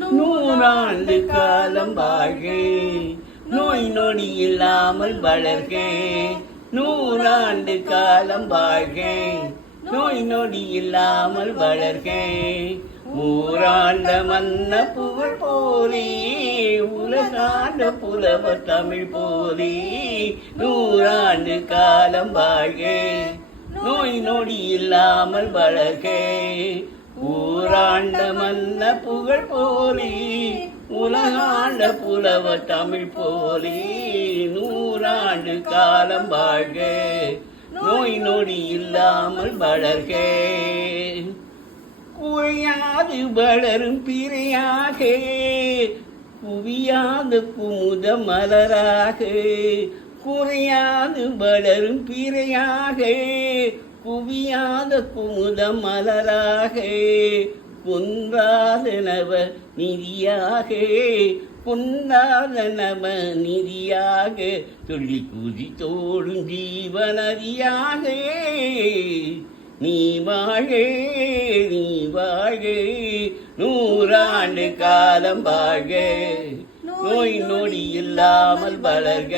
நூறாண்டு காலம் வாழ்க, நோய் நொடி இல்லாமல் வளர்க. நூறாண்டு காலம் வாழ்க, நோய் நொடி இல்லாமல் வளர்க. ஊராண்ட மன்ன புகழ் போலே, உலகாண்ட புலவர் தமிழ் போலே. நூறாண்டு காலம் வாழ்க, நோய் நொடி இல்லாமல் வளர்க. ஊராண்ட மன்ன புகழ் போலே, உலகாண்ட புலவர் தமிழ் போலே. நூறாண்டு காலம் வாழ்க, நோய் நொடி இல்லாமல் வளர்க. குறையாது வளரும் பிறையாக, குவியாத குமுத மலராக. குறையாது வளரும் பிறையாக, குவியாத குமுத மலராக. குன்றாத நவ நிதியாக, குன்றாத நவ நிதியாக. துள்ளி குதி தோடும் ஜீவநதியாக. நீ வாழ, நீ வாழ, நூறாண்டு காலம் வாழ. நோய் நொடி இல்லாமல் வளர்க.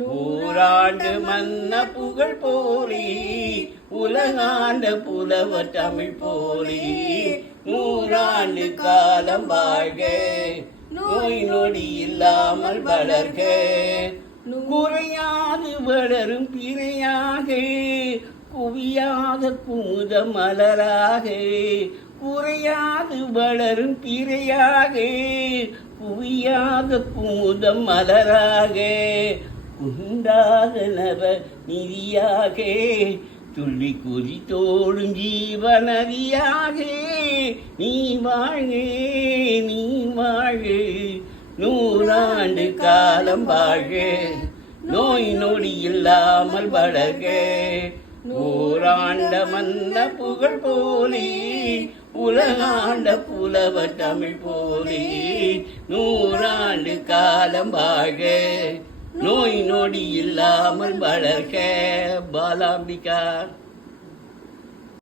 நூறாண்டு மன்ன புகழ் போலே, உலகாண்ட புலவர் தமிழ் போலே. நூறாண்டு காலம் வாழ்க, நோய் நொடி இல்லாமல் வளர்க. குறையாது வளரும் பிறையாக, குவியாத குமுத மலராக. குறையாது வளரும் பிறையாக, குவியாத குமுத மலராக. குண்டாத நவ நிதியாக, துள்ளி குதி தோடும் ஜீவநதியாக. நீ வாழ, நீ வாழ, நூறாண்டு காலம் வாழ. நோய் நொடி இல்லாமல் வளர்க. நூறாண்ட மன்ன புகழ் போலே, உலகாண்ட புலவர் தமிழ் போலே. நூறாண்டு காலம் வாழ, நோய் நொடி இல்லாமல் வளர்க. பாலாம்பிகா.